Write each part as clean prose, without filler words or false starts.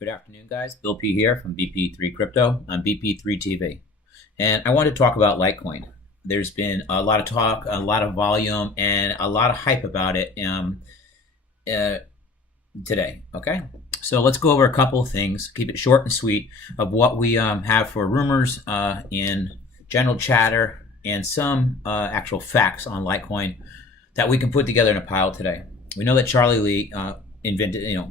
Good afternoon, guys. Bill P here from BP3 Crypto on BP3 TV. And I want to talk about Litecoin. There's been a lot of talk, a lot of volume, and a lot of hype about it today, okay? So let's go over a couple of things, keep it short and sweet, of what we have for rumors in general chatter and some actual facts on Litecoin that we can put together in a pile today. We know that Charlie Lee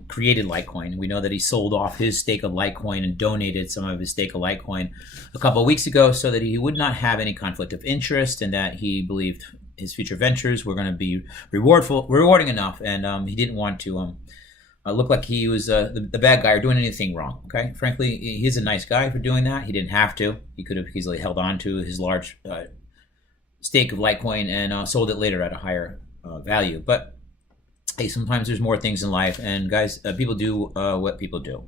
created Litecoin. We know that he sold off his stake of Litecoin and donated some of his stake of Litecoin a couple of weeks ago so that he would not have any conflict of interest and that he believed his future ventures were going to be rewarding enough, and he didn't want to look like he was the bad guy or doing anything wrong. Okay, frankly, he's a nice guy for doing that. He didn't have to. He could have easily held on to his large stake of Litecoin and sold it later at a higher value, but hey, sometimes there's more things in life, and guys, people do what people do.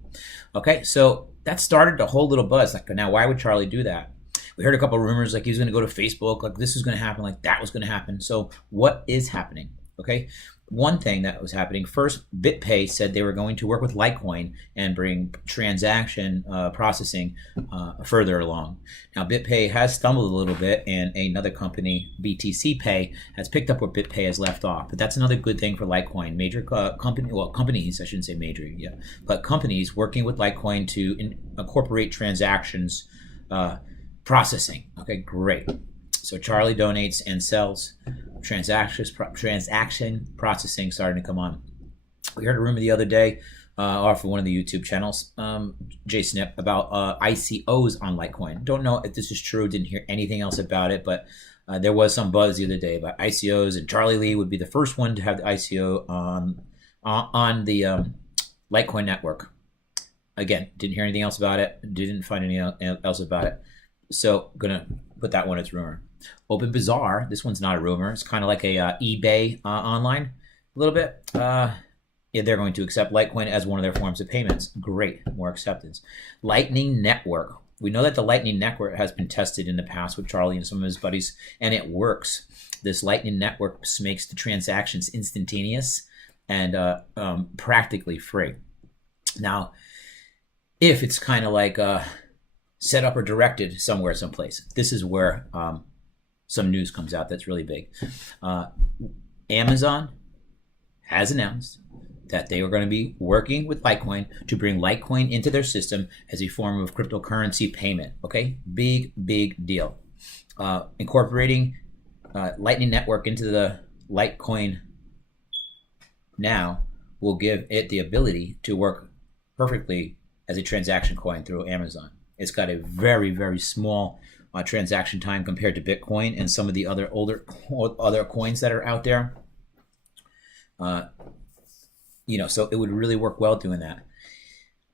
Okay, so that started a whole little buzz. Like, now, why would Charlie do that? We heard a couple of rumors, like he was going to go to Facebook, like this was going to happen, like that was going to happen. So what is happening? Okay, one thing that was happening, first, BitPay said they were going to work with Litecoin and bring transaction processing further along. Now, BitPay has stumbled a little bit, and another company, BTC Pay, has picked up where BitPay has left off. But that's another good thing for Litecoin. Major companies, I shouldn't say major, yeah, but companies working with Litecoin to incorporate transactions processing. Okay, great. So Charlie donates and sells. Transaction processing starting to come on. We heard a rumor the other day off of one of the YouTube channels, JSnip, about ICOs on Litecoin. Don't know if this is true. Didn't hear anything else about it, but there was some buzz the other day about ICOs, and Charlie Lee would be the first one to have the ICO on the Litecoin network. Again, didn't hear anything else about it. Didn't find anything else about it. So gonna put that one as rumor. Open Bazaar, this one's not a rumor. It's kind of like a eBay online, a little bit. Yeah, they're going to accept Litecoin as one of their forms of payments. Great, more acceptance. Lightning Network. We know that the Lightning Network has been tested in the past with Charlie and some of his buddies, and it works. This Lightning Network makes the transactions instantaneous and practically free. Now, if it's kind of like set up or directed somewhere, someplace, this is where some news comes out that's really big. Amazon has announced that they are going to be working with Litecoin to bring Litecoin into their system as a form of cryptocurrency payment. Okay, big deal. Incorporating Lightning Network into the Litecoin now will give it the ability to work perfectly as a transaction coin through Amazon. It's got a very small transaction time compared to Bitcoin and some of the other other coins that are out there. So it would really work well doing that.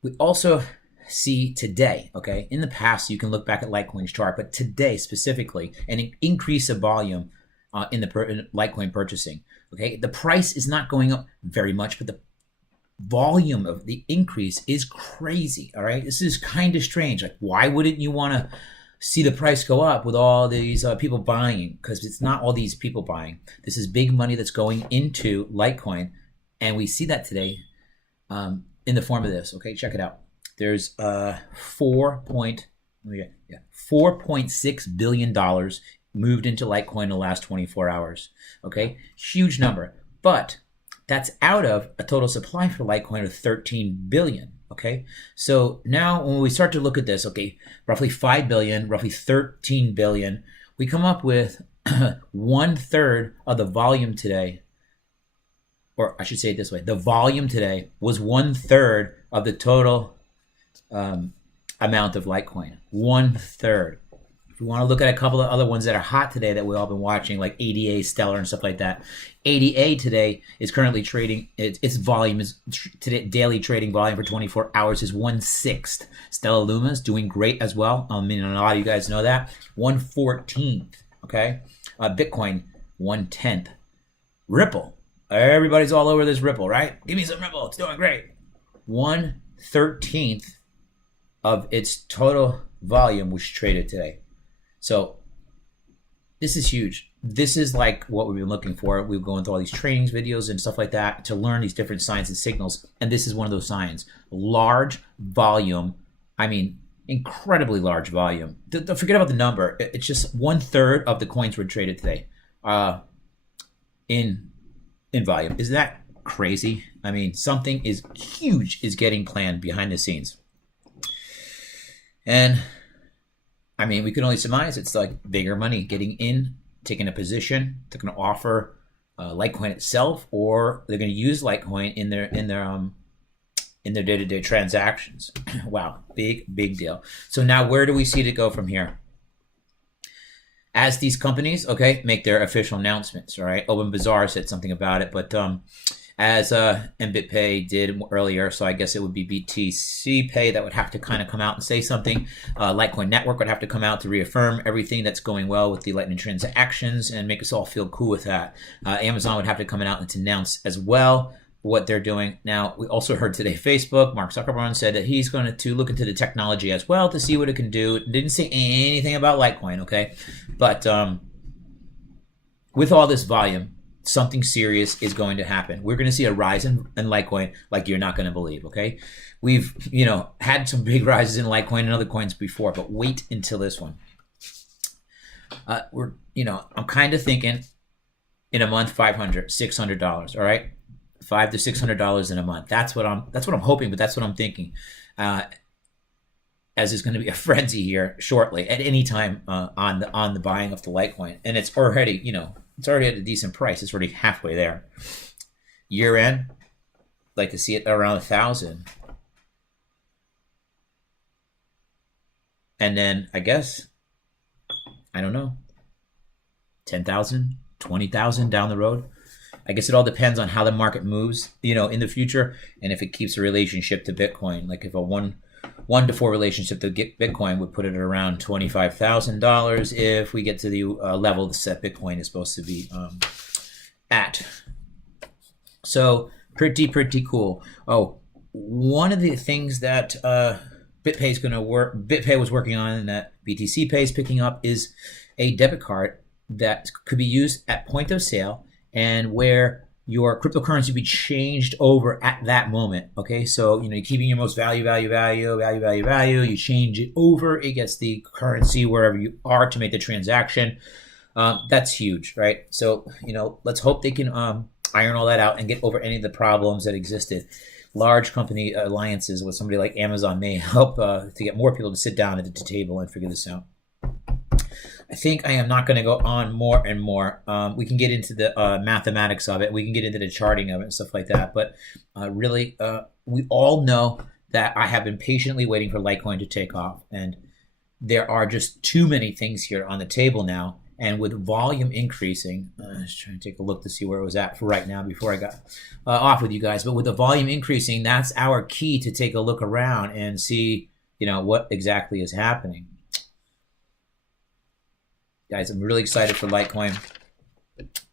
We also see today, okay, in the past you can look back at Litecoin's chart, but today specifically, an increase of volume in Litecoin purchasing. Okay, the price is not going up very much, but the volume of the increase is crazy. All right, this is kind of strange. Like, why wouldn't you want to see the price go up with all these people buying? Because it's not all these people buying. This is big money that's going into Litecoin, and we see that today in the form of this. Okay, check it out. There's $4.6 billion moved into Litecoin in the last 24 hours. Okay, huge number, but that's out of a total supply for Litecoin of 13 billion. Okay, so now when we start to look at this, okay, roughly 5 billion, roughly 13 billion, we come up with 1/3 of the volume today, or I should say it this way: the volume today was 1/3 of the total amount of Litecoin. 1/3. If we want to look at a couple of other ones that are hot today that we've all been watching, like ADA, Stellar, and stuff like that. ADA today is currently trading, its volume is today, daily trading volume for 24 hours is 1/6. Stellar Luma is doing great as well. I mean, a lot of you guys know that. 1/14. Okay, Bitcoin 1/10. Ripple, everybody's all over this Ripple, right? Give me some Ripple, it's doing great. 1/13 of its total volume was traded today. So this is huge. This is like what we've been looking for. We've gone through all these trainings videos and stuff like that to learn these different signs and signals. And this is one of those signs. Large volume. I mean, incredibly large volume. Don't forget about the number. It's just 1/3 of the coins were traded today in volume. Is that crazy? I mean, something is huge is getting planned behind the scenes. And I mean, we can only surmise it's like bigger money getting in, taking a position. They're going to offer Litecoin itself, or they're going to use Litecoin in their day-to-day transactions. Wow, big deal. So now where do we see it go from here? As these companies, okay, make their official announcements, all right? Open Bazaar said something about it, but as BitPay did earlier, so I guess it would be BTC Pay that would have to kind of come out and say something. Litecoin Network would have to come out to reaffirm everything that's going well with the Lightning transactions and make us all feel cool with that. Amazon would have to come out and to announce as well what they're doing. Now, we also heard today Facebook, Mark Zuckerberg said that he's going to look into the technology as well to see what it can do. Didn't say anything about Litecoin, okay? But with all this volume, something serious is going to happen. We're going to see a rise in Litecoin like you're not going to believe, okay? We've, had some big rises in Litecoin and other coins before, but wait until this one. I'm kind of thinking in a month, $500, $600, all right? $500 to $600 in a month. That's what I'm hoping, but that's what I'm thinking. As there's going to be a frenzy here shortly at any time on the buying of the Litecoin, and it's already, it's already at a decent price. It's already halfway there. Year end, like to see it around 1,000, and then I guess I don't know, 10,000, 20,000 down the road. I guess it all depends on how the market moves, in the future, and if it keeps a relationship to Bitcoin. Like if a 1 to 4 relationship to Bitcoin would put it at around $25,000 if we get to the level that Bitcoin is supposed to be at. So pretty cool. Oh, one of the things that BitPay was working on, and that BTC Pay is picking up, is a debit card that could be used at point of sale, and where your cryptocurrency be changed over at that moment. Okay, so you're keeping your most value. You change it over, it gets the currency wherever you are to make the transaction. That's huge, right? So let's hope they can iron all that out and get over any of the problems that existed. Large company alliances with somebody like Amazon may help to get more people to sit down at the table and figure this out. I think I am not going to go on more and more. We can get into the mathematics of it. We can get into the charting of it and stuff like that. But really, we all know that I have been patiently waiting for Litecoin to take off. And there are just too many things here on the table now. And with volume increasing, I was trying to take a look to see where it was at for right now before I got off with you guys. But with the volume increasing, that's our key to take a look around and see, what exactly is happening. Guys, I'm really excited for Litecoin.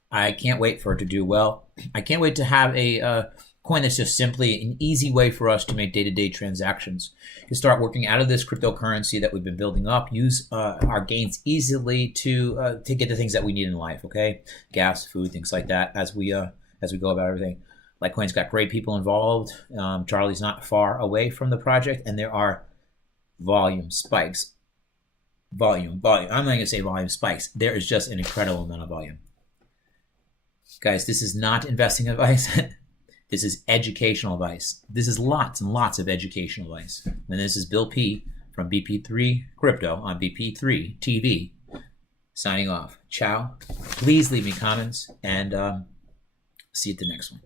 I can't wait for it to do well. I can't wait to have a coin that's just simply an easy way for us to make day-to-day transactions. To start working out of this cryptocurrency that we've been building up, use our gains easily to get the things that we need in life, okay? Gas, food, things like that as we go about everything. Litecoin's got great people involved. Charlie's not far away from the project, and there are volume spikes. Volume. I'm not going to say volume spikes. There is just an incredible amount of volume. Guys, this is not investing advice. This is educational advice. This is lots and lots of educational advice. And this is Bill P. from BP3 Crypto on BP3 TV signing off. Ciao. Please leave me comments, and see you at the next one.